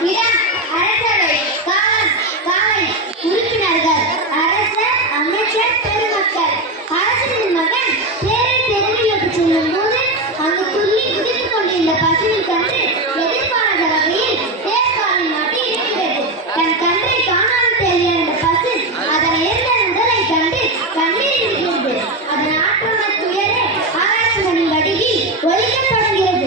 இடம் அரசவை. காலம் காலை. உறுப்பினர்கள் அரசர், அமைச்சர், பெருமக்கள். அரசனின் மகன் தேரை தெருவிலுக்கு செல்லும் போது அங்கு துள்ளி குதித்துக் கொண்டிருந்த பசுவின் கன்று எதிர்பாராத வகையில் தேர்காலில் மாட்டி இருக்கிறது. தன் கன்றை காணாமல் தெரிந்த பசு அதன் இருந்த உடலை கண்டு கண்ணீர் விடுகிறது. அதன் ஆற்றம துயரே ஆராய்ச்சிகளின் வடிவில் ஒழிக்கத் தொடங்குகிறது.